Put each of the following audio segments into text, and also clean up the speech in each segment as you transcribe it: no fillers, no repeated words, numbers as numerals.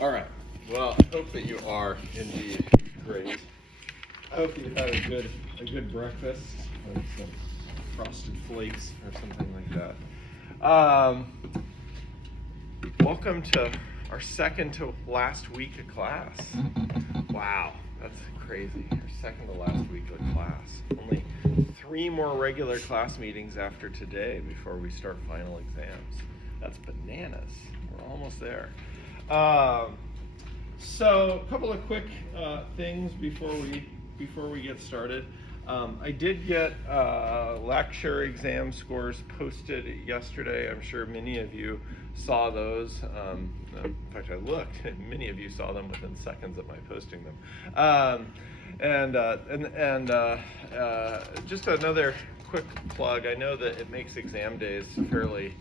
All right. Well, I hope that you are indeed great. I hope that you had a good breakfast, like some frosted flakes or something like that. Welcome to our second to last week of class. Wow, that's crazy. Our second to last week of class. Only 3 more regular class meetings after today before we start final exams. That's bananas. We're almost there. So a couple of quick things before we get started. I did get lecture exam scores posted yesterday. I'm sure many of you saw those. In fact, I looked, and many of you saw them within seconds of my posting them. Just another quick plug. I know that it makes exam days fairly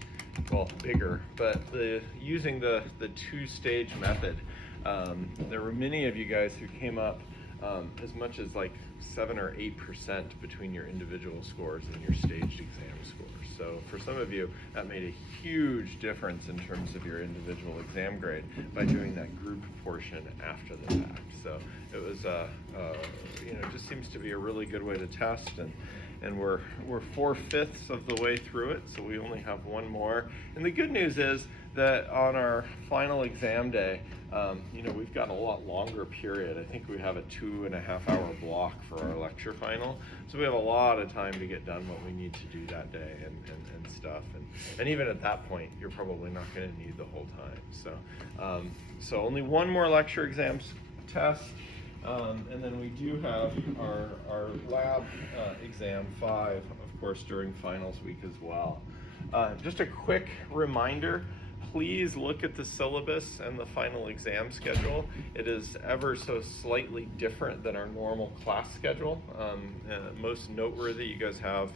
bigger, but using the 2-stage method, there were many of you guys who came up as much as like 7 or 8% between your individual scores and your staged exam scores. So for some of you, that made a huge difference in terms of your individual exam grade by doing that group portion after the fact. So it was, just seems to be a really good way to test, and we're 4/5 of the way through it, so we only have one more. And the good news is that on our final exam day, we've got a lot longer period. I think we have a 2.5-hour block for our lecture final, so we have a lot of time to get done what we need to do that day and stuff. And even at that point, you're probably not going to need the whole time. So only one more lecture exams test. And then we do have our lab exam 5, of course, during finals week as well. Just a quick reminder, please look at the syllabus and the final exam schedule. It is ever so slightly different than our normal class schedule. Most noteworthy, you guys have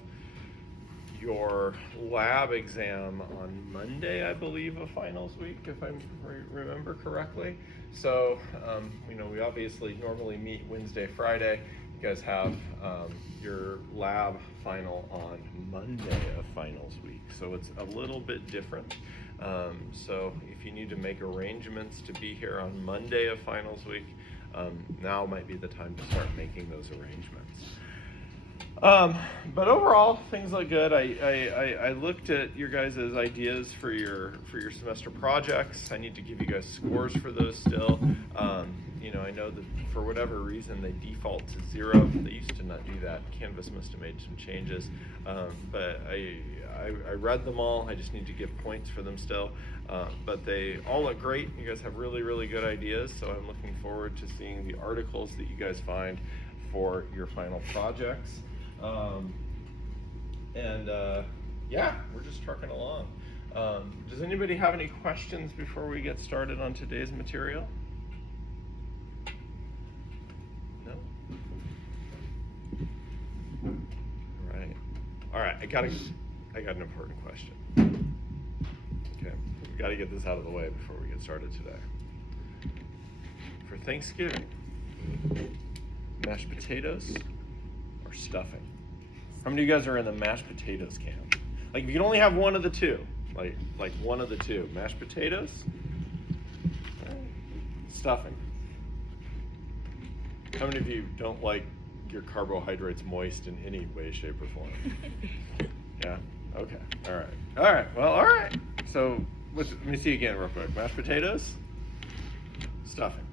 your lab exam on Monday, I believe, of finals week, if I remember correctly. So, we obviously normally meet Wednesday, Friday. You guys have your lab final on Monday of finals week. So it's a little bit different. So if you need to make arrangements to be here on Monday of finals week, now might be the time to start making those arrangements. But overall, things look good. I looked at your guys' ideas for your semester projects. I need to give you guys scores for those still. I know that for whatever reason they default to 0. They used to not do that. Canvas must have made some changes. But I read them all. I just need to give points for them still. But they all look great. You guys have really, really good ideas. So I'm looking forward to seeing the articles that you guys find for your final projects. We're just trucking along. Does anybody have any questions before we get started on today's material? No? All right, I got an important question. Okay, we got to get this out of the way before we get started today. For Thanksgiving, mashed potatoes or stuffing? How many of you guys are in the mashed potatoes camp? Like, if you can only have one of the two, like one of the two, mashed potatoes, stuffing. How many of you don't like your carbohydrates moist in any way, shape, or form? Yeah? Okay. All right. Well, all right. So let me see again real quick. Mashed potatoes, stuffing.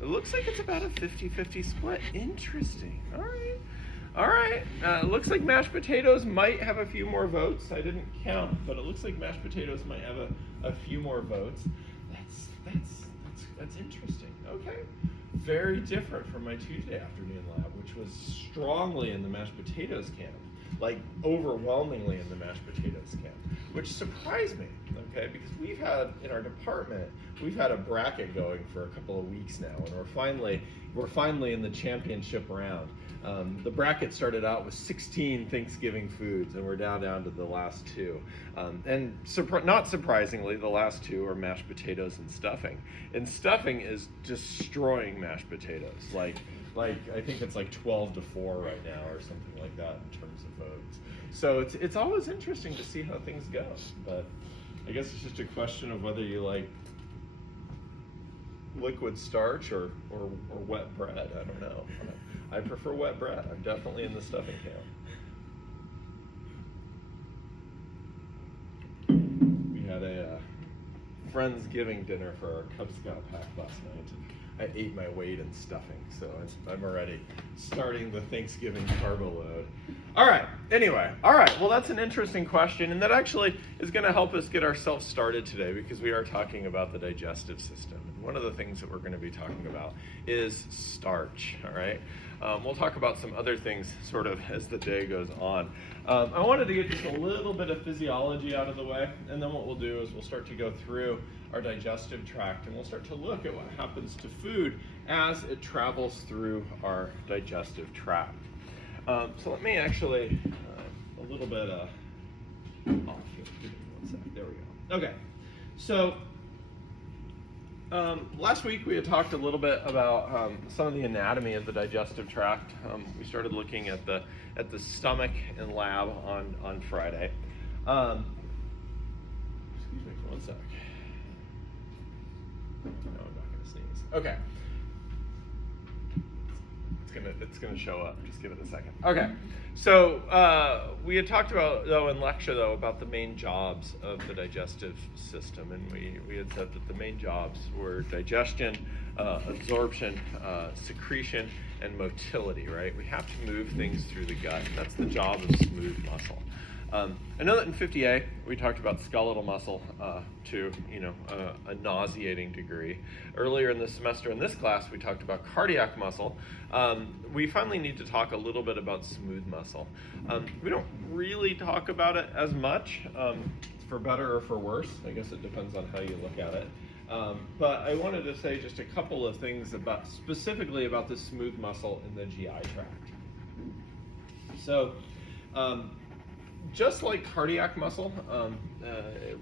It looks like it's about a 50-50 split. Interesting. All right. It looks like mashed potatoes might have a few more votes. I didn't count, but it looks like mashed potatoes might have a few more votes. That's interesting. Okay. Very different from my Tuesday afternoon lab, which was strongly in the mashed potatoes camp, like overwhelmingly in the mashed potatoes camp, which surprised me. Okay, because we've had in our department, we've had a bracket going for a couple of weeks now, and we're finally in the championship round. The bracket started out with 16 Thanksgiving foods, and we're down to the last 2. Not surprisingly, the last 2 are mashed potatoes and stuffing. And stuffing is destroying mashed potatoes. Like I think it's like 12-4 right now, or something like that in terms of votes. So it's always interesting to see how things go. But I guess it's just a question of whether you like liquid starch or wet bread. I don't know. I prefer wet bread. I'm definitely in the stuffing camp. We had a Friendsgiving dinner for our Cub Scout pack last night. I ate my weight in stuffing, so I'm already starting the Thanksgiving carbo load. All right, anyway, well, that's an interesting question, and that actually is going to help us get ourselves started today, because we are talking about the digestive system. And one of the things that we're going to be talking about is starch, all right? We'll talk about some other things sort of as the day goes on. I wanted to get just a little bit of physiology out of the way, and then what we'll do is we'll start to go through our digestive tract, and we'll start to look at what happens to food as it travels through our digestive tract. So let me actually, a little bit off here. Give me 1 sec. There we go. Okay. So last week we had talked a little bit about some of the anatomy of the digestive tract. We started looking at the stomach in lab on Friday. Excuse me for 1 sec. No, I'm not going to sneeze. Okay. It's gonna show up. Just give it a second. Okay. So we had talked about, though, in lecture, though, about the main jobs of the digestive system, and we had said that the main jobs were digestion, absorption, secretion, and motility. Right? We have to move things through the gut. And that's the job of smooth muscle. I know that in 50A we talked about skeletal muscle to a nauseating degree. Earlier in the semester in this class we talked about cardiac muscle. We finally need to talk a little bit about smooth muscle. We don't really talk about it as much, for better or for worse. I guess it depends on how you look at it. But I wanted to say just a couple of things specifically about the smooth muscle in the GI tract. So. Just like cardiac muscle,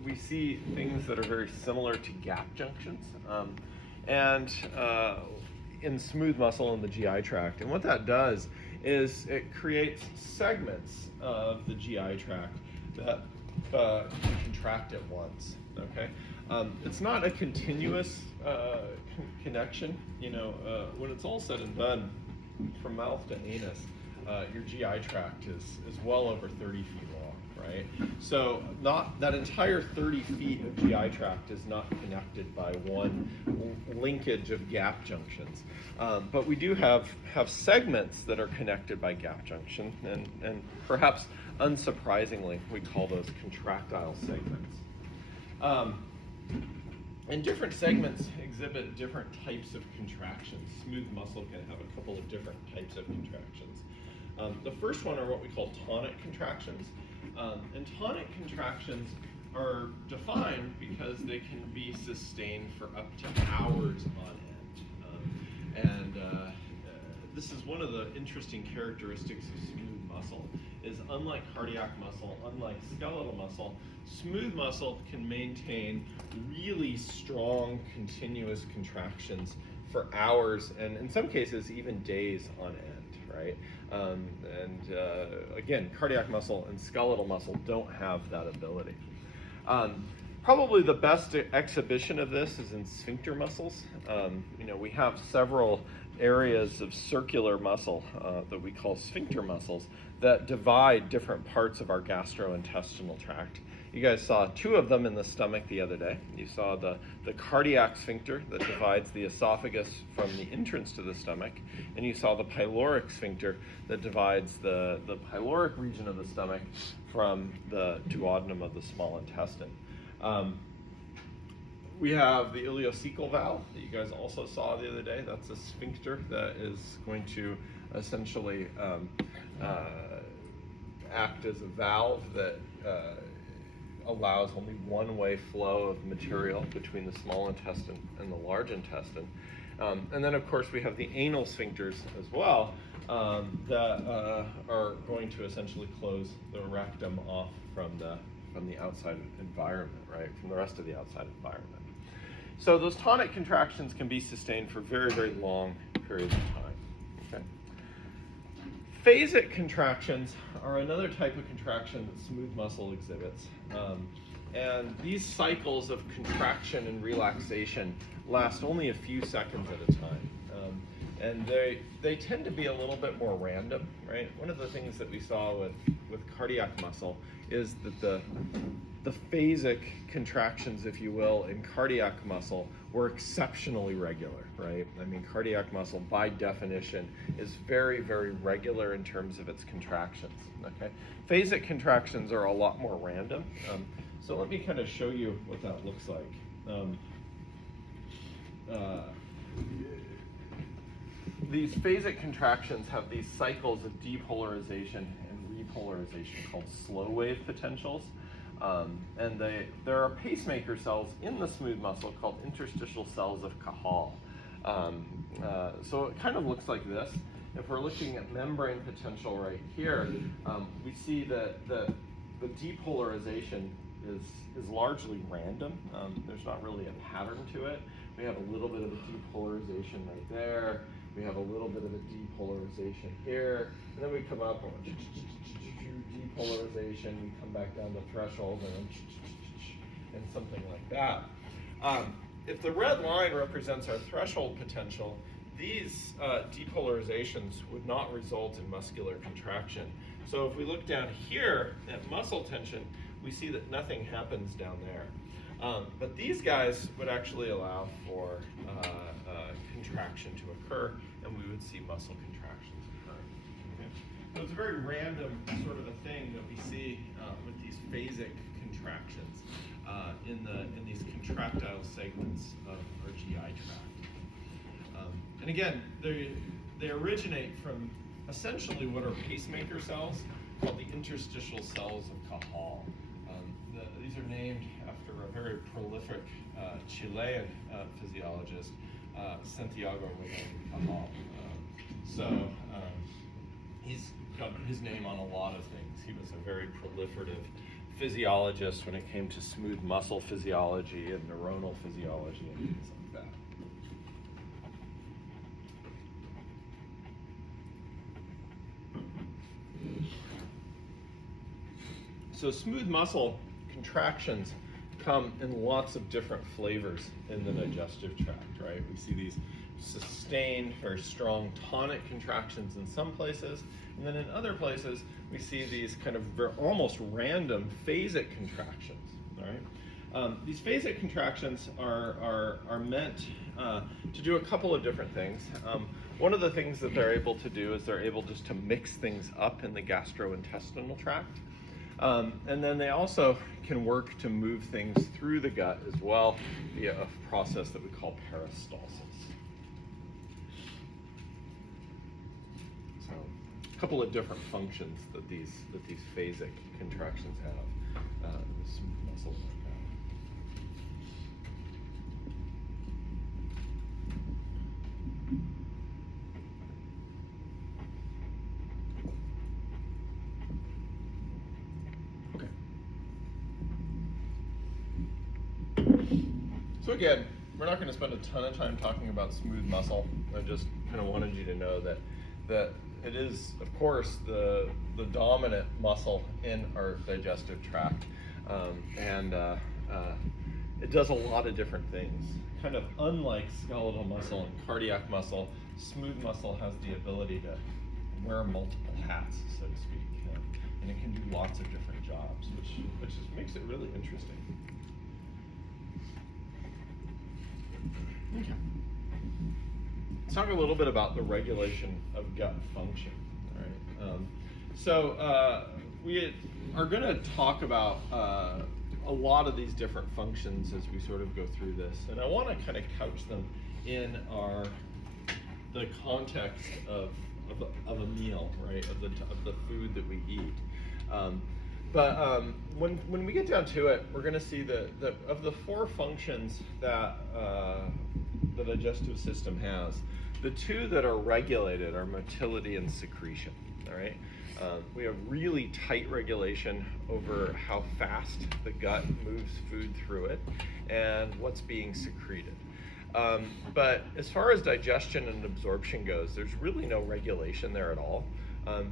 we see things that are very similar to gap junctions, and in smooth muscle in the GI tract. And what that does is it creates segments of the GI tract that contract at once. Okay, it's not a continuous connection. When it's all said and done, from mouth to anus, your GI tract is well over 30 feet long, right? So that entire 30 feet of GI tract is not connected by one linkage of gap junctions. But we do have segments that are connected by gap junction, and perhaps unsurprisingly, we call those contractile segments. And different segments exhibit different types of contractions. Smooth muscle can have a couple of different types of contractions. The first one are what we call tonic contractions. And tonic contractions are defined because they can be sustained for up to hours on end. This is one of the interesting characteristics of smooth muscle, is unlike cardiac muscle, unlike skeletal muscle, smooth muscle can maintain really strong continuous contractions for hours, and in some cases even days on end, right? Again, cardiac muscle and skeletal muscle don't have that ability. Probably the best exhibition of this is in sphincter muscles. We have several areas of circular muscle that we call sphincter muscles that divide different parts of our gastrointestinal tract. You guys saw two of them in the stomach the other day. You saw the cardiac sphincter that divides the esophagus from the entrance to the stomach, and you saw the pyloric sphincter that divides the pyloric region of the stomach from the duodenum of the small intestine. We have the ileocecal valve that you guys also saw the other day. That's a sphincter that is going to essentially act as a valve that allows only one-way flow of material between the small intestine and the large intestine. And then, of course, we have the anal sphincters as well that are going to essentially close the rectum off from the outside environment, right, from the rest of the outside environment. So those tonic contractions can be sustained for very, very long periods of time. Okay. Phasic contractions are another type of contraction that smooth muscle exhibits. And these cycles of contraction and relaxation last only a few seconds at a time. And they tend to be a little bit more random, right? One of the things that we saw with cardiac muscle is that the phasic contractions, if you will, in cardiac muscle were exceptionally regular, right? I mean, cardiac muscle, by definition, is very, very regular in terms of its contractions, okay? Phasic contractions are a lot more random. So let me kind of show you what that looks like. These phasic contractions have these cycles of depolarization and repolarization called slow wave potentials. And there are pacemaker cells in the smooth muscle called interstitial cells of Cajal. So it kind of looks like this. If we're looking at membrane potential right here, we see that the depolarization is largely random. There's not really a pattern to it. We have a little bit of a depolarization right there. We have a little bit of a depolarization here. And then we come up and depolarization, we come back down to threshold and something like that. If the red line represents our threshold potential, these depolarizations would not result in muscular contraction. So if we look down here at muscle tension, we see that nothing happens down there. But these guys would actually allow for contraction to occur, and we would see muscle contractions occur. Okay? So it's a very random sort of a thing that we see with these phasic contractions in these contractile segments of our GI tract. And again, they originate from essentially what are pacemaker cells called the interstitial cells of Cajal. These are named after a very prolific Chilean physiologist, Santiago Cajal. So he's got his name on a lot of things. He was a very proliferative physiologist when it came to smooth muscle physiology and neuronal physiology and things like that. So smooth muscle contractions come in lots of different flavors in the digestive tract, right? We see these sustained, very strong tonic contractions in some places, and then in other places we see these kind of almost random phasic contractions, right? These phasic contractions are meant to do a couple of different things. One of the things that they're able to do is they're able just to mix things up in the gastrointestinal tract. And then they also can work to move things through the gut as well via a process that we call peristalsis. So a couple of different functions that these phasic contractions have in the smooth muscle. So again, we're not going to spend a ton of time talking about smooth muscle. I just kind of wanted you to know that it is, of course, the dominant muscle in our digestive tract, and it does a lot of different things. Kind of unlike skeletal muscle and cardiac muscle, smooth muscle has the ability to wear multiple hats, so to speak, and it can do lots of different jobs, which just makes it really interesting. Okay. Let's talk a little bit about the regulation of gut function. All right. So we are going to talk about a lot of these different functions as we sort of go through this, and I want to kind of couch them in the context of a meal, right? Of the food that we eat. But when we get down to it, we're going to see that of the four functions that the digestive system has, the two that are regulated are motility and secretion. All right, we have really tight regulation over how fast the gut moves food through it and what's being secreted. But as far as digestion and absorption goes, there's really no regulation there at all.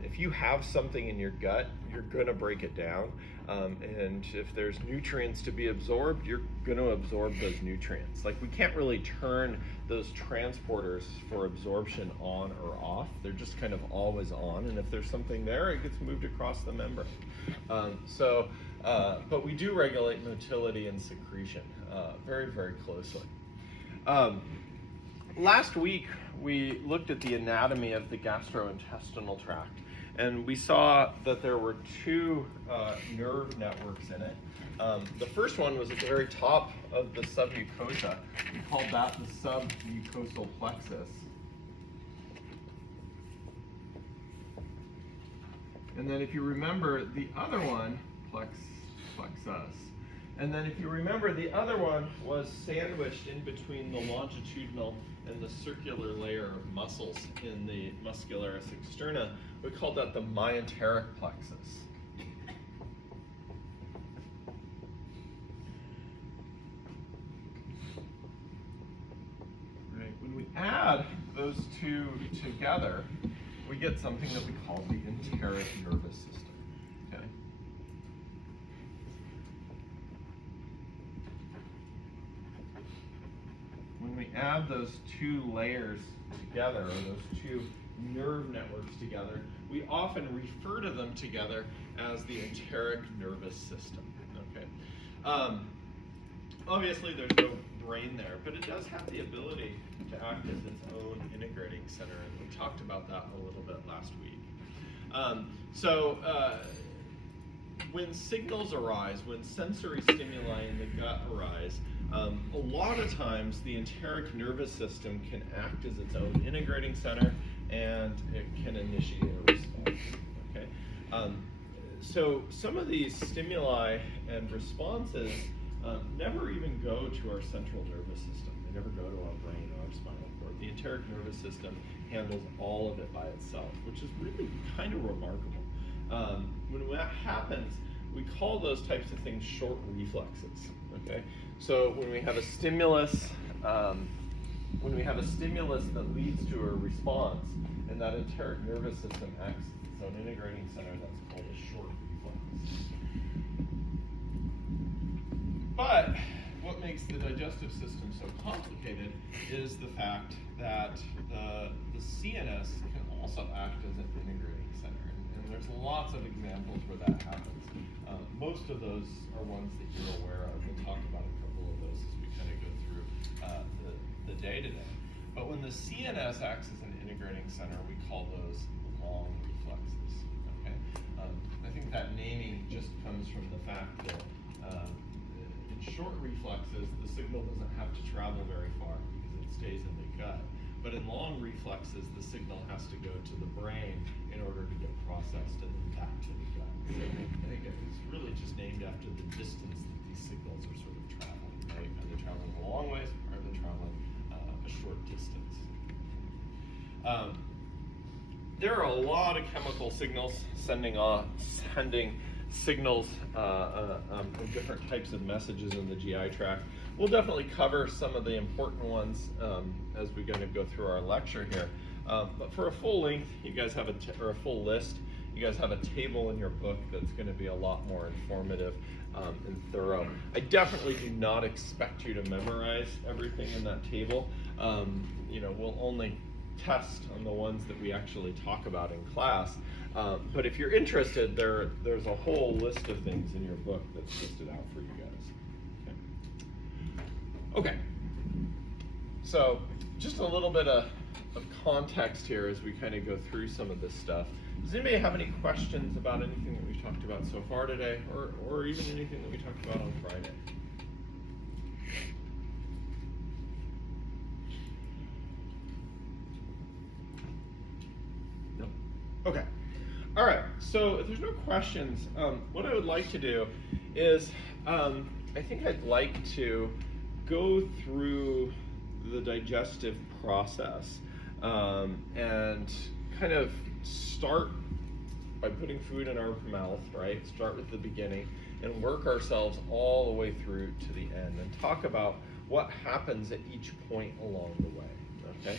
If you have something in your gut, you're going to break it down. And if there's nutrients to be absorbed, you're going to absorb those nutrients. Like, we can't really turn those transporters for absorption on or off. They're just kind of always on. And if there's something there, it gets moved across the membrane. But we do regulate motility and secretion very, very closely. Last week, we looked at the anatomy of the gastrointestinal tract, and we saw that there were two nerve networks in it. The first one was at the very top of the submucosa. We called that the submucosal plexus. And then if you remember, the other one, plexus. And then if you remember, the other one was sandwiched in between the longitudinal and the circular layer of muscles in the muscularis externa. We called that the myenteric plexus. Right. When we add those two together, we get something that we call the enteric nervous system. Okay. When we add those two layers together, or those two nerve networks together, we often refer to them together as the enteric nervous system. Okay. Obviously, there's no brain there, but it does have the ability to act as its own integrating center, and we talked about that a little bit last week. When signals arise, when sensory stimuli in the gut arise, a lot of times the enteric nervous system can act as its own integrating center, and it can initiate a response. Okay? So some of these stimuli and responses never even go to our central nervous system. They never go to our brain or our spinal cord. The enteric nervous system handles all of it by itself, which is really kind of remarkable. When that happens, we call those types of things short reflexes. Okay, so when we have a stimulus, that leads to a response, and that enteric nervous system acts as its own integrating center, that's called a short reflex. But what makes the digestive system so complicated is the fact that the CNS can also act as an integrating center, and there's lots of examples where that happens. Most of those are ones that you're aware of. We'll talk about a couple of those as we kind of go through the day today. But when the CNS acts as an integrating center, we call those long reflexes. Okay, I think that naming just comes from the fact that in short reflexes, the signal doesn't have to travel very far because it stays in the gut. But in long reflexes, the signal has to go to the brain in order to get processed and then back to the gut. So I think it's really just named after the distance that these signals are sort of traveling, right? Are they traveling a long ways, or are they traveling a short distance? There are a lot of chemical signals sending signals of different types of messages in the GI tract. We'll definitely cover some of the important ones as we kind of go through our lecture here. But for a full length, you guys have or a full list, you guys have a table in your book that's going to be a lot more informative and thorough. I definitely do not expect you to memorize everything in that table. We'll only test on the ones that we actually talk about in class. But if you're interested, there's a whole list of things in your book that's listed out for you guys. Okay. So just a little bit of context here as we kind of go through some of this stuff. Does anybody have any questions about anything that we've talked about so far today, or even anything that we talked about on Friday? No? Okay. All right, so if there's no questions, what I would like to do is, I think I'd like to go through the digestive process and kind of start by putting food in our mouth, right? Start with the beginning and work ourselves all the way through to the end and talk about what happens at each point along the way, okay?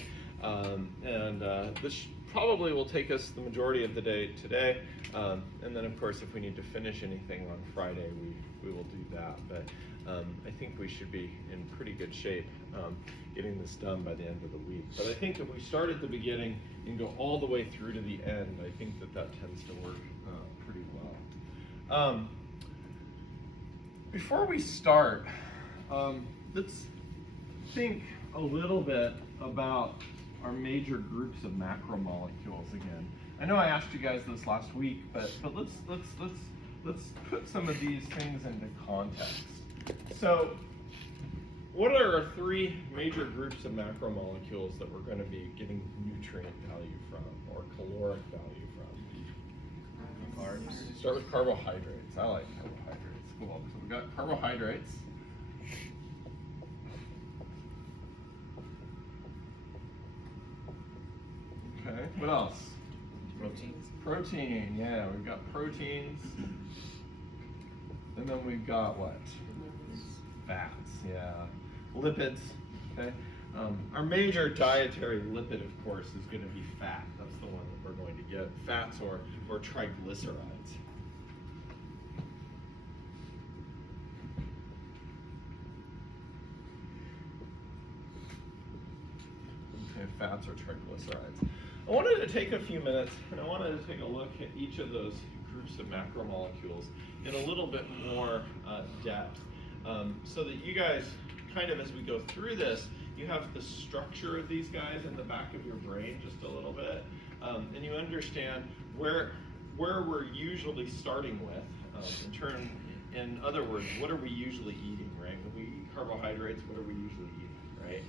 This probably will take us the majority of the day today, and then of course if we need to finish anything on Friday, we will do that. But I think we should be in pretty good shape getting this done by the end of the week. But I think if we start at the beginning and go all the way through to the end, I think that tends to work pretty well. Before we start, let's think a little bit about our major groups of macromolecules again. I know I asked you guys this last week, but let's put some of these things into context. So, what are our three major groups of macromolecules that we're going to be getting nutrient value from, or caloric value from? Carbs. Start with carbohydrates. I like carbohydrates. Cool. So we've got carbohydrates. Okay. What else? Proteins. Protein. Yeah, we've got proteins. And then we've got what? Fats. Yeah. Lipids. Okay. Our major dietary lipid, of course, is going to be fat. That's the one that we're going to get. Fats or triglycerides. Okay, fats or triglycerides. I wanted to take a few minutes and I wanted to take a look at each of those groups of macromolecules in a little bit more depth, so that you guys, kind of as we go through this, you have the structure of these guys in the back of your brain just a little bit, and you understand where we're usually starting with. In other words, what are we usually eating, right? When we eat carbohydrates, what are we usually eating, right?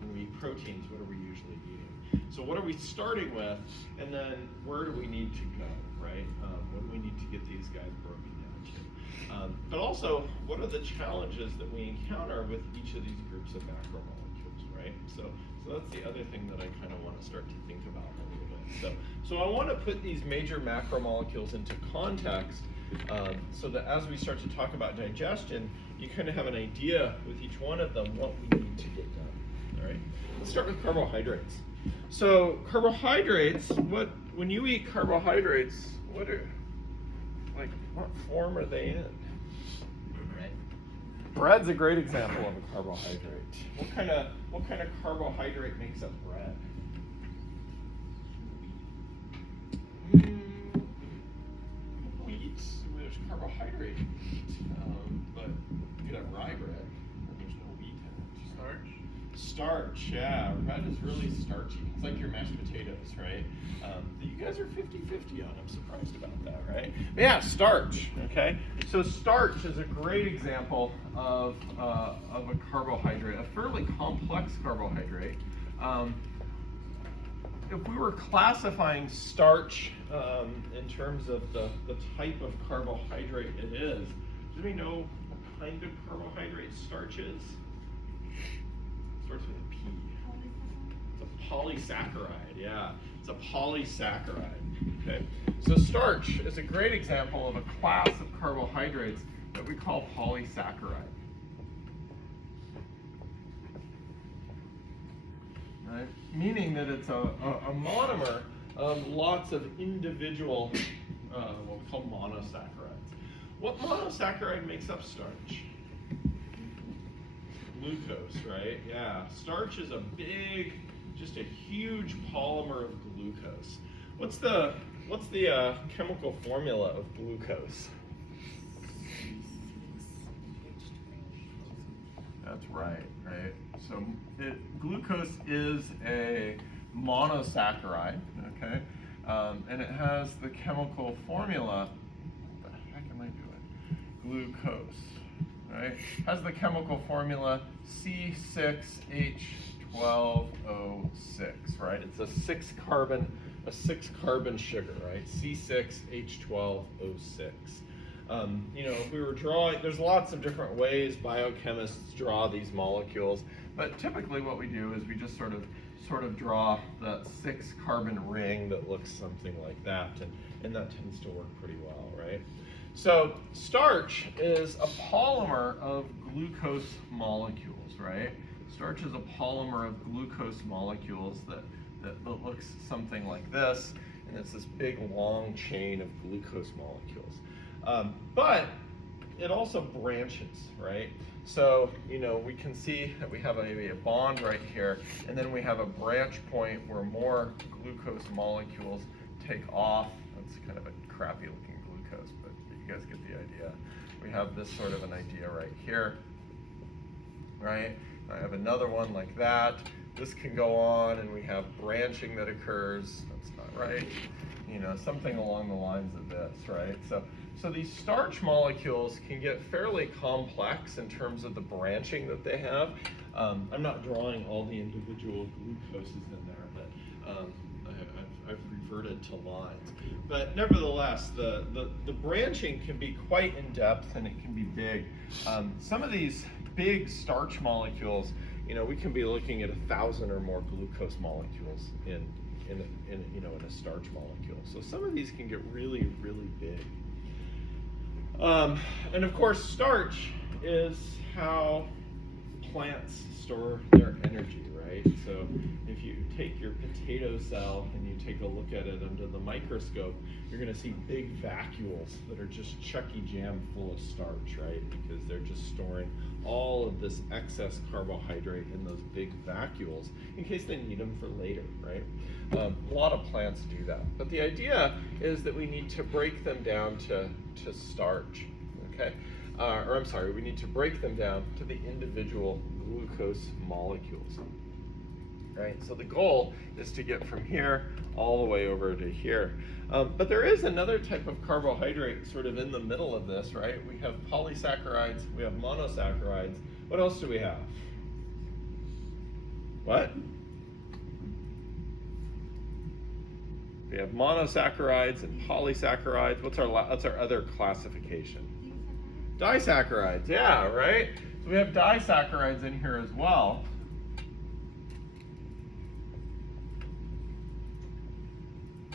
When we eat proteins, what are we usually eating? So what are we starting with, and then where do we need to go, right? What do we need to get these guys broken down to? But also, what are the challenges that we encounter with each of these groups of macromolecules, right? So that's the other thing that I kind of want to start to think about a little bit. So I want to put these major macromolecules into context, so that as we start to talk about digestion, you kind of have an idea with each one of them what we need to get done. All right. Let's start with carbohydrates. So carbohydrates, when you eat carbohydrates, what form are they in? Bread. Bread's a great example of a carbohydrate. What kind of carbohydrate makes up bread? Wheat. There's carbohydrate in wheat, but you could have rye bread and there's no wheat in it. Starch, yeah. Bread is really starchy. It's like your mashed potatoes, right? You guys are 50-50 on. I'm surprised about that, right? But yeah, starch. Okay. So starch is a great example of a carbohydrate, a fairly complex carbohydrate. If we were classifying starch in terms of the type of carbohydrate it is, do we know what kind of carbohydrate starch is? Starts with a P. It's a polysaccharide, yeah. It's a polysaccharide, okay? So starch is a great example of a class of carbohydrates that we call polysaccharide. Right? Meaning that it's a monomer of lots of individual, what we call monosaccharides. What monosaccharide makes up starch? Glucose, right? Yeah. Starch is just a huge polymer of glucose. What's the chemical formula of glucose? That's right. So glucose is a monosaccharide, okay? And it has the chemical formula, what the heck am I doing? Glucose, right? Has the chemical formula C6H12O6, right? It's a six carbon sugar, right? C6H12O6. If we were drawing, there's lots of different ways biochemists draw these molecules, but typically what we do is we just sort of draw that 6 carbon ring that looks something like that, and that tends to work pretty well, right? So starch is a polymer of glucose molecules, right? Starch is a polymer of glucose molecules that looks something like this, and it's this big long chain of glucose molecules. But it also branches, right? So, we can see that we have maybe a bond right here, and then we have a branch point where more glucose molecules take off. That's kind of a crappy looking glucose, but you guys get the idea. We have this sort of an idea right here, right? I have another one like that. This can go on, and we have branching that occurs. That's not right. Something along the lines of this, right? So these starch molecules can get fairly complex in terms of the branching that they have. I'm not drawing all the individual glucoses in there, but I've reverted to lines. But nevertheless, the branching can be quite in depth, and it can be big. Some of these big starch molecules, we can be looking at 1,000 or more glucose molecules in a starch molecule. So some of these can get really, really big. And of course, starch is how plants store their energy, right? So if you take your potato cell and you take a look at it under the microscope, you're going to see big vacuoles that are just Chucky jam full of starch, right? Because they're just storing all of this excess carbohydrate in those big vacuoles in case they need them for later, right? A lot of plants do that. But the idea is that we need to break them down to starch, okay? We need to break them down to the individual glucose molecules, right? So the goal is to get from here all the way over to here. But there is another type of carbohydrate sort of in the middle of this, right? We have polysaccharides, we have monosaccharides. What else do we have? What? We have monosaccharides and polysaccharides. What's our other classification? Disaccharides, yeah, right? So we have disaccharides in here as well.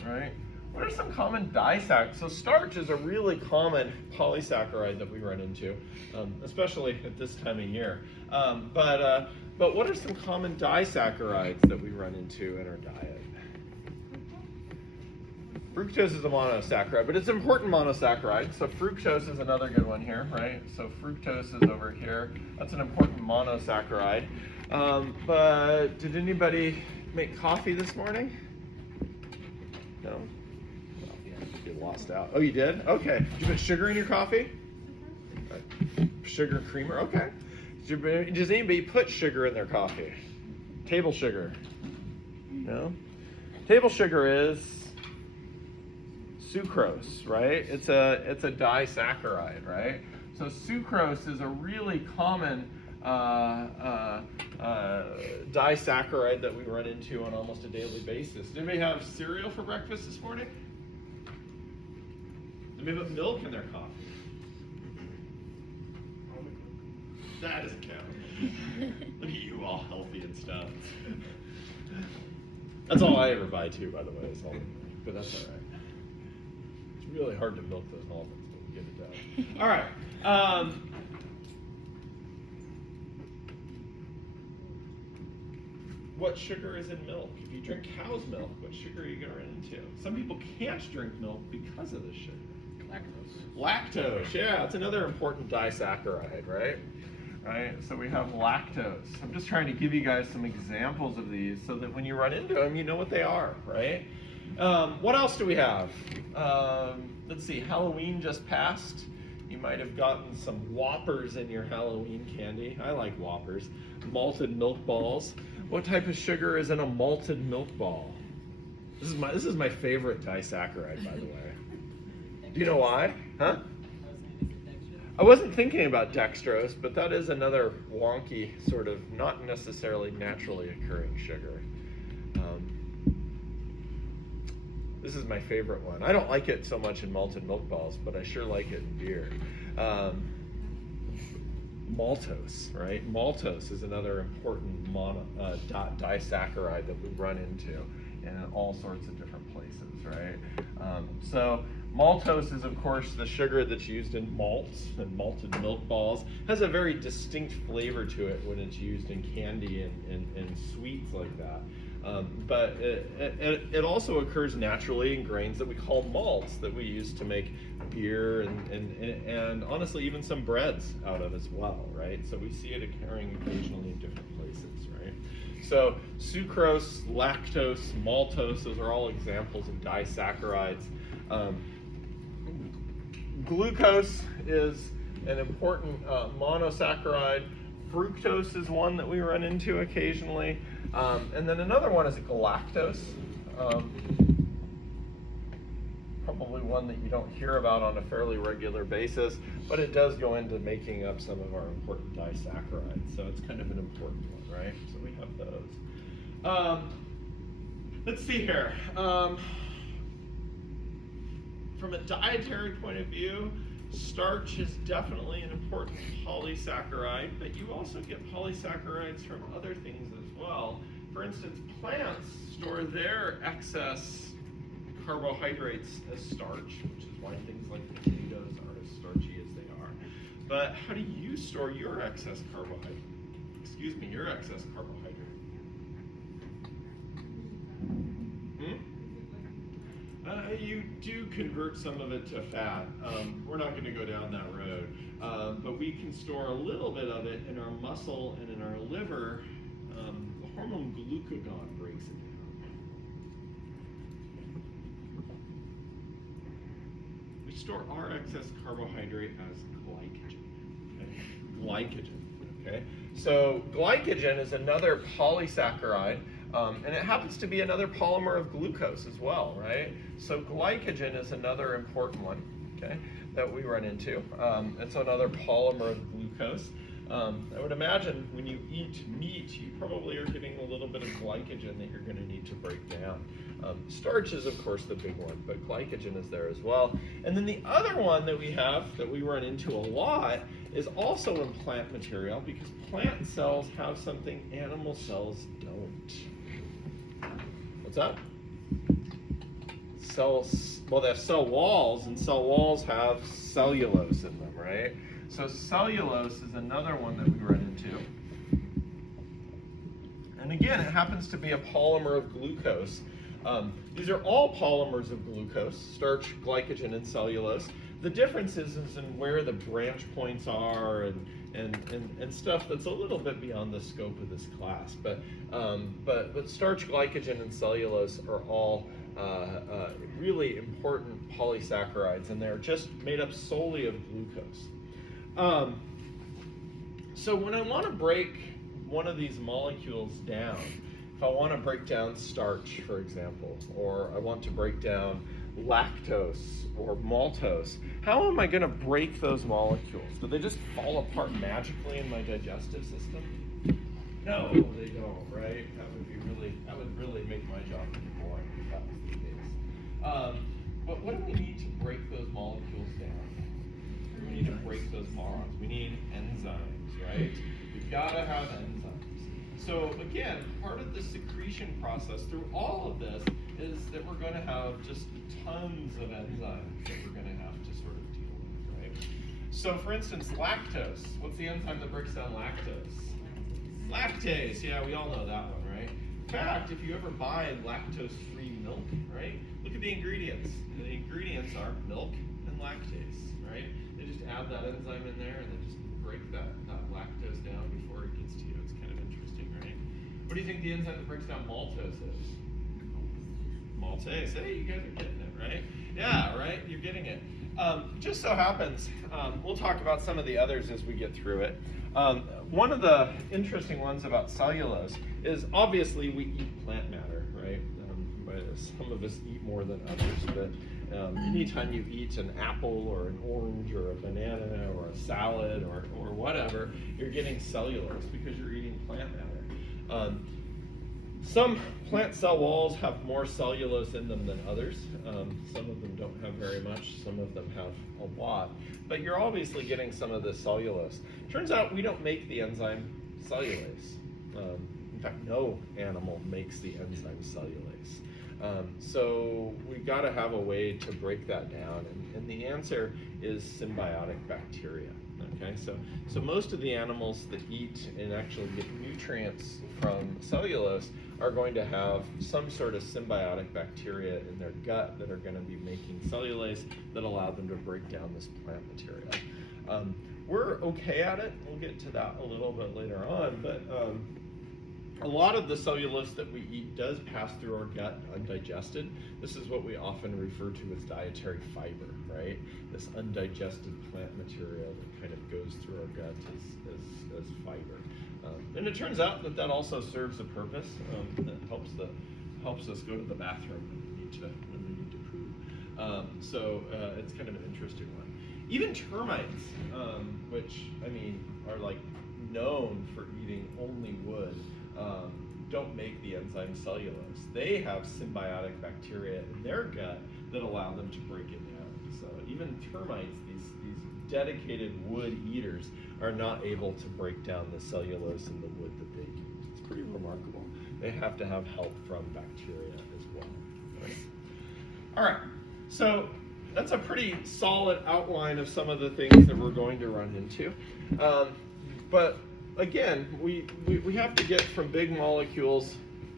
Right? What are some common disaccharides? So starch is a really common polysaccharide that we run into, especially at this time of year. But what are some common disaccharides that we run into in our diet? Fructose is a monosaccharide, but it's an important monosaccharide. So fructose is another good one here, right? So fructose is over here. That's an important monosaccharide. But did anybody make coffee this morning? No? Well, you lost out. Oh, you did? Okay. Did you put sugar in your coffee? Sugar creamer? Okay. Does anybody put sugar in their coffee? Table sugar? No? Table sugar is sucrose, right? It's a disaccharide, right? So sucrose is a really common disaccharide that we run into on almost a daily basis. Did anybody have cereal for breakfast this morning? Did anybody put milk in their coffee? That doesn't count. Look at you, all healthy and stuff. That's all I ever buy too, by the way. But that's all right. It's really hard to milk those almonds, but we get it done. All right. What sugar is in milk? If you drink cow's milk, what sugar are you going to run into? Some people can't drink milk because of the sugar. Lactose. Lactose, yeah, it's another important disaccharide, right? Right, so we have lactose. I'm just trying to give you guys some examples of these so that when you run into them, you know what they are, right? What else do we have? Let's see, Halloween just passed. You might have gotten some Whoppers in your Halloween candy. I like Whoppers. Malted milk balls. What type of sugar is in a malted milk ball? This is my favorite disaccharide, by the way. Do you know why? Huh? I wasn't thinking about dextrose, but that is another wonky sort of not necessarily naturally occurring sugar. This is my favorite one. I don't like it so much in malted milk balls, but I sure like it in beer. Maltose, right? Maltose is another important disaccharide that we run into in all sorts of different places, right? So maltose is, of course, the sugar that's used in malts and malted milk balls. Has a very distinct flavor to it when it's used in candy and sweets like that. But it also occurs naturally in grains that we call malts that we use to make beer and honestly even some breads out of as well, right? So we see it occurring occasionally in different places, right? So sucrose, lactose, maltose, those are all examples of disaccharides. Glucose is an important monosaccharide. Fructose is one that we run into occasionally. And then another one is galactose. Probably one that you don't hear about on a fairly regular basis, but it does go into making up some of our important disaccharides. So it's kind of an important one, right? So we have those. Let's see here. From a dietary point of view, starch is definitely an important polysaccharide, but you also get polysaccharides from other things as well. For instance, plants store their excess carbohydrates as starch, which is why things like potatoes are as starchy as they are. But how do you store your excess carbohydrate? Your excess carbohydrate. You do convert some of it to fat. We're not going to go down that road. But we can store a little bit of it in our muscle and in our liver. The hormone glucagon breaks it down. We store our excess carbohydrate as glycogen. Okay? Glycogen. Okay? So glycogen is another polysaccharide. And it happens to be another polymer of glucose as well, right? So glycogen is another important one, okay, that we run into. It's another polymer of glucose. I would imagine when you eat meat, you probably are getting a little bit of glycogen that you're going to need to break down. Starch is, of course, the big one, but glycogen is there as well. And then the other one that we have that we run into a lot is also in plant material, because plant cells have something animal cells don't. What's that? Cells, well, they have cell walls, and cell walls have cellulose in them, right? So cellulose is another one that we run into. And again, it happens to be a polymer of glucose. These are all polymers of glucose, starch, glycogen, and cellulose. The difference is in where the branch points are and stuff that's a little bit beyond the scope of this class. But starch, glycogen, and cellulose are all really important polysaccharides, and they're just made up solely of glucose. So when I want to break one of these molecules down, if I want to break down starch, for example, or I want to break down lactose or maltose, how am I going to break those molecules? Do they just fall apart magically in my digestive system? No, they don't, right? That would really make my job boring if that was the case. But what do we need to break those molecules down? We need to break those bonds. We need enzymes, right? We've got to have enzymes. So again, part of the secretion process through all of this is that we're going to have just tons of enzymes that we're going to have to sort of deal with, right? So for instance, lactose. What's the enzyme that breaks down lactose? Lactase. Yeah, we all know that one, right? In fact, if you ever buy lactose-free milk, right, look at the ingredients. The ingredients are milk and lactase, right? They just add that enzyme in there and they just break that lactose down before it gets to you. It's kind of interesting, right? What do you think the enzyme that breaks down maltose is? Maltase. Hey, you guys are getting it, right? Yeah, right? You're getting it. Just so happens, we'll talk about some of the others as we get through it. One of the interesting ones about cellulose is obviously we eat plant matter, right? Some of us eat more than others, but anytime you eat an apple or an orange or a banana or a salad or whatever, you're getting cellulose because you're eating plant matter. Some plant cell walls have more cellulose in them than others. Some of them don't have very much, some of them have a lot. But you're obviously getting some of the cellulose. Turns out we don't make the enzyme cellulase. In fact, no animal makes the enzyme cellulase. So we've got to have a way to break that down, and the answer is symbiotic bacteria. Okay, so most of the animals that eat and actually get nutrients from cellulose are going to have some sort of symbiotic bacteria in their gut that are going to be making cellulase that allow them to break down this plant material. We're okay at it. We'll get to that a little bit later on, but a lot of the cellulose that we eat does pass through our gut undigested. This is what we often refer to as dietary fiber, right? This undigested plant material that kind of goes through our gut as fiber. And it turns out that that also serves a purpose. That helps us go to the bathroom when we need to poop. So it's kind of an interesting one. Even termites, which I mean are like known for eating only wood, don't make the enzyme cellulose. They have symbiotic bacteria in their gut that allow them to break it down. So even termites, these dedicated wood eaters, are not able to break down the cellulose in the wood that they use. It's pretty remarkable. They have to have help from bacteria as well. Right? All right, so that's a pretty solid outline of some of the things that we're going to run into. But again, we have to get from big molecules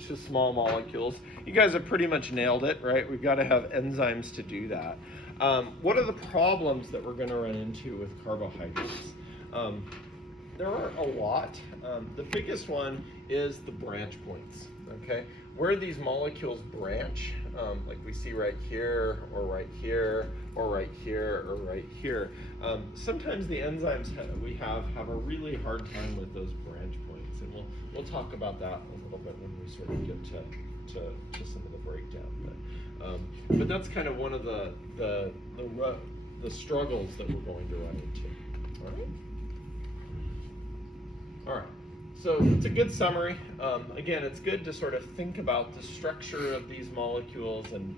to small molecules. You guys have pretty much nailed it, right? We've got to have enzymes to do that. What are the problems that we're going to run into with carbohydrates? There are a lot. The biggest one is the branch points, okay? Where these molecules branch, like we see right here, or right here, or right here, or right here, sometimes the enzymes we have a really hard time with those branch points, and we'll talk about that a little bit when we sort of get to some of the breakdown. But that's kind of one of the struggles that we're going to run into. All right. All right. So it's a good summary. Again, it's good to sort of think about the structure of these molecules and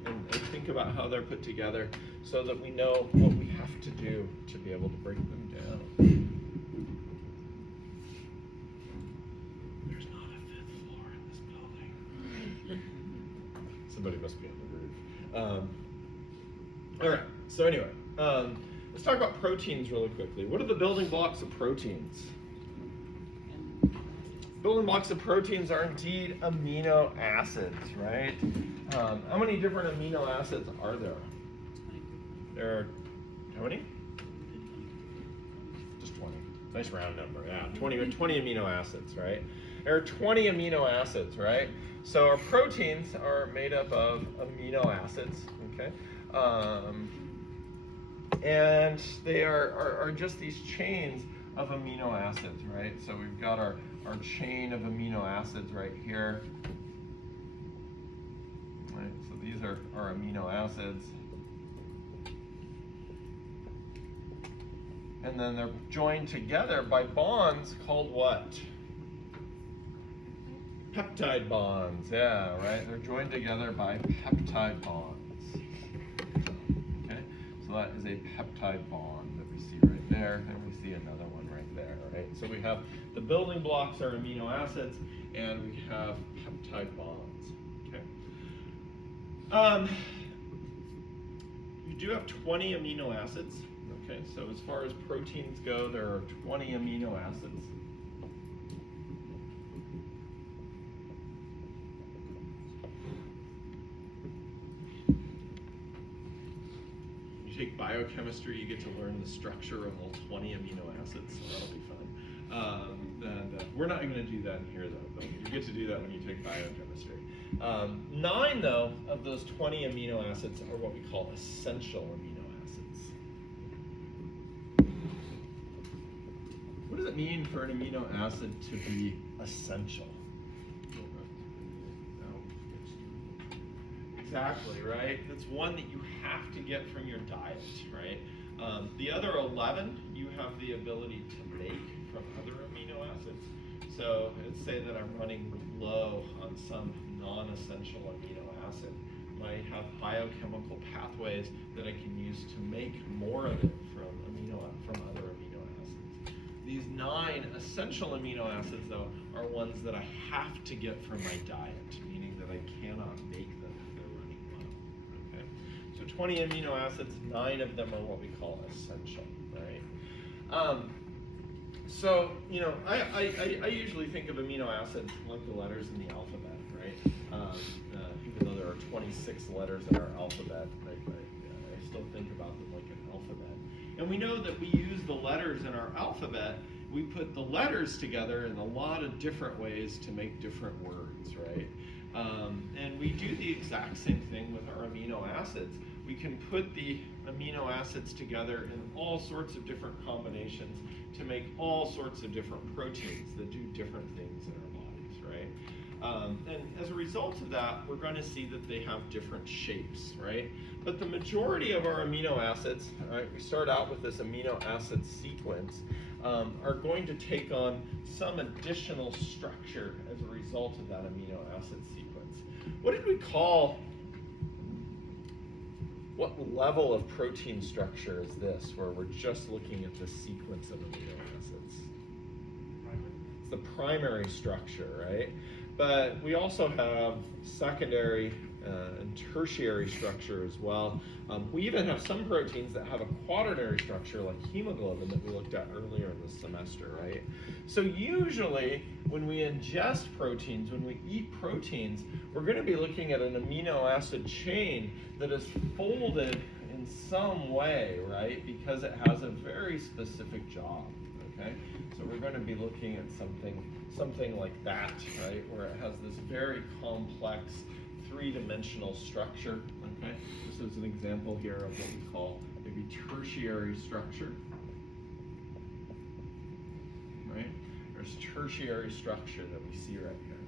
think about how they're put together so that we know what we have to do to be able to break them down. There's not a fifth floor in this building. Somebody must be on the roof. All right, so anyway, let's talk about proteins really quickly. What are the building blocks of proteins? Building blocks of proteins are indeed amino acids, right? How many different amino acids are there? There are, how many? Just 20. Nice round number, yeah. 20 amino acids, right? There are 20 amino acids, right? So our proteins are made up of amino acids, okay? And they are just these chains of amino acids, right? So we've got our chain of amino acids right here. Right, so these are our amino acids. And then they're joined together by bonds called what? Peptide bonds, yeah, right? They're joined together by peptide bonds. Okay, so that is a peptide bond that we see right there, and we see another one right there, right? So we have the building blocks are amino acids, and we have peptide bonds, okay? You do have 20 amino acids, okay? So as far as proteins go, there are 20 amino acids. Take biochemistry, you get to learn the structure of all 20 amino acids, so that'll be fun. We're not going to do that in here, though. You get to do that when you take biochemistry. 9, though, of those 20 amino acids are what we call essential amino acids. What does it mean for an amino acid to be essential? Exactly, right? That's one that you have to get from your diet, right? The other 11, you have the ability to make from other amino acids. So let's say that I'm running low on some non-essential amino acid. I have biochemical pathways that I can use to make more of it from other amino acids. These 9 essential amino acids, though, are ones that I have to get from my diet, meaning that I cannot make them if they're running 20 amino acids, 9 of them are what we call essential, right? So, you know, I usually think of amino acids like the letters in the alphabet, right? Even though there are 26 letters in our alphabet, I still think about them like an alphabet. And we know that we use the letters in our alphabet. We put the letters together in a lot of different ways to make different words, right? And we do the exact same thing with our amino acids. We can put the amino acids together in all sorts of different combinations to make all sorts of different proteins that do different things in our bodies, right? And as a result of that, we're going to see that they have different shapes, right? But the majority of our amino acids, right, we start out with this amino acid sequence, are going to take on some additional structure as a result of that amino acid sequence. What did we call, what level of protein structure is this, where we're just looking at the sequence of amino acids? It's the primary structure, right? But we also have secondary and tertiary structure as well. We even have some proteins that have a quaternary structure like hemoglobin that we looked at earlier in the semester, right? So usually when we ingest proteins, when we eat proteins, we're going to be looking at an amino acid chain that is folded in some way, right? Because it has a very specific job, okay? So we're going to be looking at something like that, right? Where it has this very complex three-dimensional structure, okay? This is an example here of what we call maybe tertiary structure, right? There's tertiary structure that we see right here.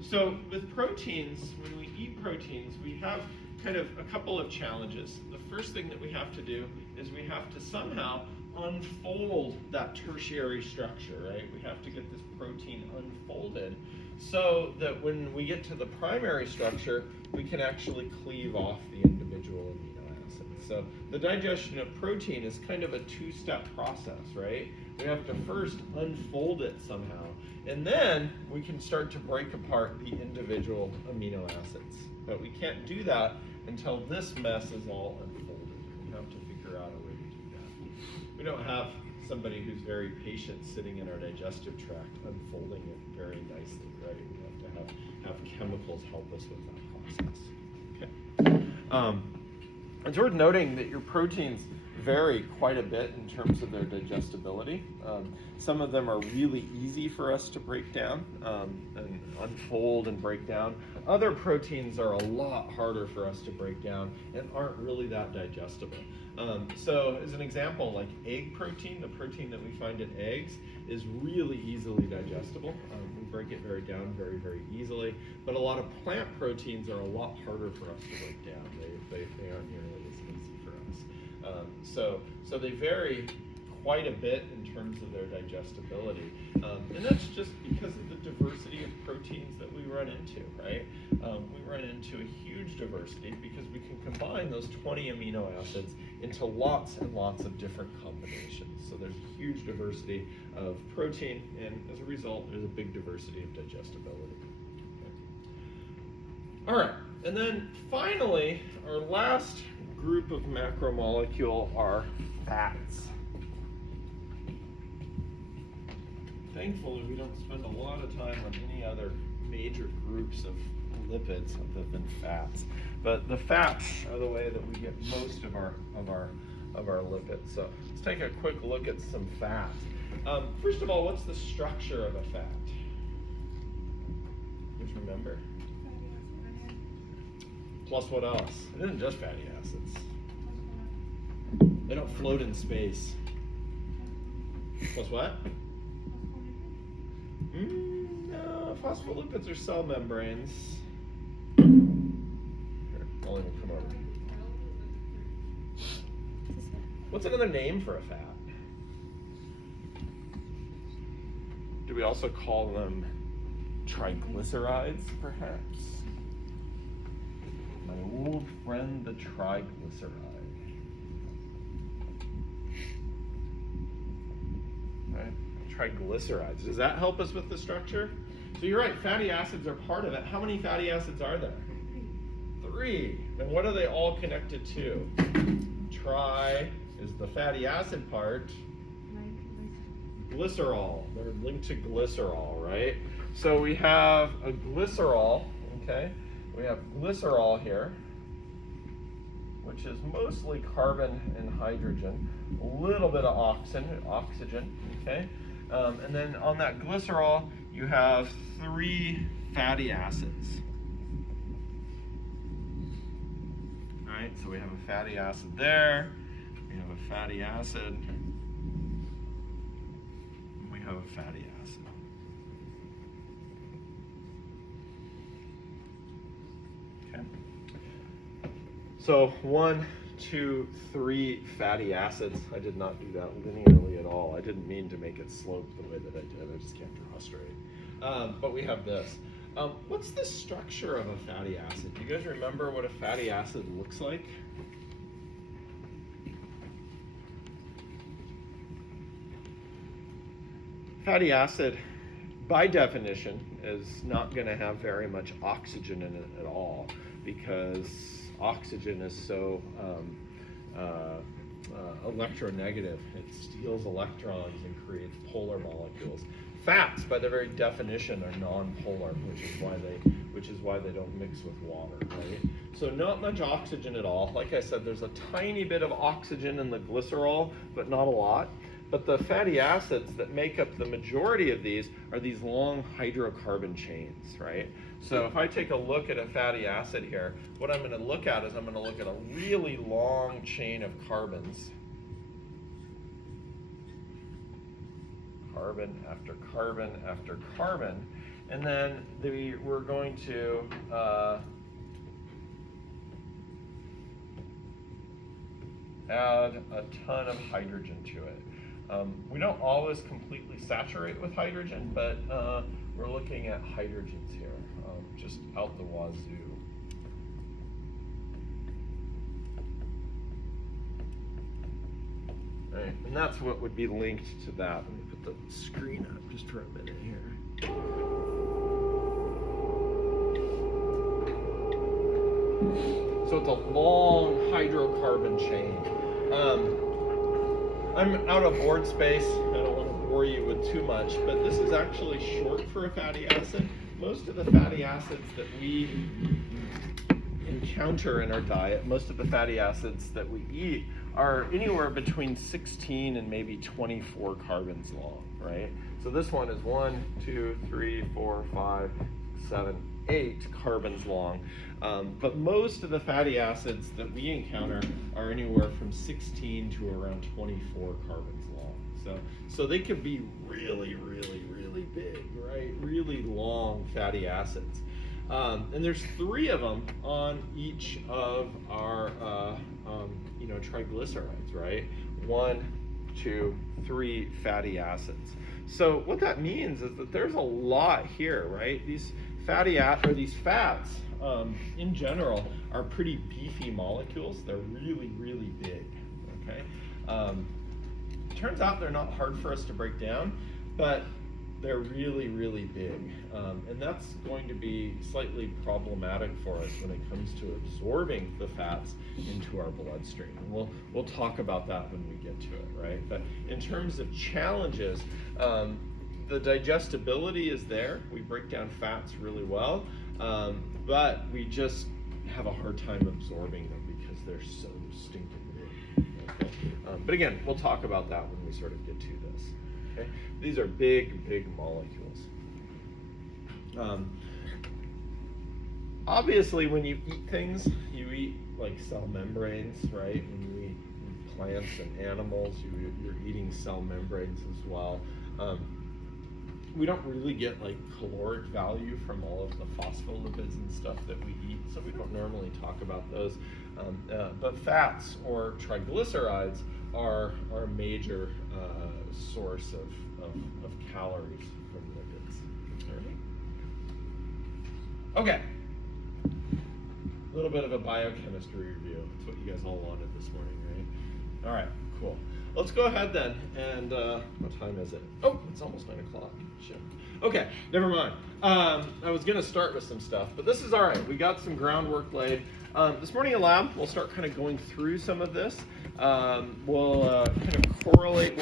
So with proteins, when we eat proteins, we have kind of a couple of challenges. The first thing that we have to do is we have to somehow unfold that tertiary structure, right? We have to get this protein unfolded so that when we get to the primary structure, we can actually cleave off the individual amino acids. So the digestion of protein is kind of a two-step process, right? We have to first unfold it somehow, and then we can start to break apart the individual amino acids. But we can't do that until this mess is all unfolded. We have to figure out a way to do that. We don't have somebody who's very patient sitting in our digestive tract unfolding it very nicely, right? We have to have chemicals help us with that process. Okay. It's worth noting that your proteins vary quite a bit in terms of their digestibility. Some of them are really easy for us to break down and unfold and break down. Other proteins are a lot harder for us to break down and aren't really that digestible. So as an example, like egg protein, the protein that we find in eggs, is really easily digestible. We break it down very, very easily. But a lot of plant proteins are a lot harder for us to break down. They aren't nearly as easy for us. So they vary quite a bit in terms of their digestibility. And that's just because of the diversity of proteins that we run into, right? We run into a huge diversity because we can combine those 20 amino acids into lots and lots of different combinations. So there's a huge diversity of protein, and as a result, there's a big diversity of digestibility. Okay. All right, and then finally, our last group of macromolecule are fats. Thankfully, we don't spend a lot of time on any other major groups of lipids other than fats. But the fats are the way that we get most of our lipids. So let's take a quick look at some fats. First of all, what's the structure of a fat? Just remember. Plus what else? It isn't just fatty acids. They don't float in space. Plus what? No, phospholipids are cell membranes. Here, I'll even come over. What's another name for a fat? Do we also call them triglycerides, perhaps? My old friend, the triglyceride. Right? Triglycerides. Does that help us with the structure? So you're right, fatty acids are part of it. How many fatty acids are there? 3. And what are they all connected to? Tri is the fatty acid part. Glycerol. They're linked to glycerol, right? So we have a glycerol, okay? We have glycerol here, which is mostly carbon and hydrogen, a little bit of oxygen, okay? And then on that glycerol, you have 3 fatty acids. All right, so we have a fatty acid there, we have a fatty acid, we have a fatty acid. Okay. So 1, 2, 3 fatty acids. I did not do that linearly at all. I didn't mean to make it slope the way that I did. I just can't draw straight. But we have this. What's the structure of a fatty acid? Do you guys remember what a fatty acid looks like? Fatty acid, by definition, is not going to have very much oxygen in it at all, because oxygen is so electronegative. It steals electrons and creates polar molecules. Fats, by their very definition, are non-polar, which is why they don't mix with water, right? So not much oxygen at all. Like I said, there's a tiny bit of oxygen in the glycerol, but not a lot. But the fatty acids that make up the majority of these are these long hydrocarbon chains, right? So if I take a look at a fatty acid here, what I'm going to look at is I'm going to look at a really long chain of carbons. Carbon after carbon after carbon. And then we're going to add a ton of hydrogen to it. We don't always completely saturate with hydrogen, but we're looking at hydrogens here, just out the wazoo. All right, and that's what would be linked to that. Let me put the screen up just for a minute here. So it's a long hydrocarbon chain. I'm out of board space. I don't want to bore you with too much, but this is actually short for a fatty acid. Most of the fatty acids that we encounter in our diet, most of the fatty acids that we eat, are anywhere between 16 and maybe 24 carbons long, right? So this one is 1, 2, 3, 4, 5, 7, 8 carbons long. But most of the fatty acids that we encounter are anywhere from 16 to around 24 carbons long. So they could be really, really, really big, right? Really long fatty acids. And there's 3 of them on each of our triglycerides, right? 1, 2, 3 fatty acids. So what that means is that there's a lot here, right? These fats in general are pretty beefy molecules. They're really, really big, okay? Turns out they're not hard for us to break down, but they're really, really big. And that's going to be slightly problematic for us when it comes to absorbing the fats into our bloodstream. And we'll talk about that when we get to it, right? But in terms of challenges, the digestibility is there. We break down fats really well, but we just have a hard time absorbing them because they're so stinking big. Okay? But again, we'll talk about that when we sort of get to this. Okay? These are big, big molecules. Obviously, when you eat things, you eat like cell membranes, right? When you eat plants and animals, you're eating cell membranes as well. We don't really get like caloric value from all of the phospholipids and stuff that we eat, so we don't normally talk about those. But fats or triglycerides are a major source of calories from lipids. All right. Okay. A little bit of a biochemistry review. That's what you guys all wanted this morning, right? All right, cool. Let's go ahead then. And what time is it? Oh, it's almost 9 o'clock. Shit. Okay, never mind. I was going to start with some stuff, but this is all right. We got some groundwork laid. This morning in lab, we'll start kind of going through some of this. We'll kind of correlate what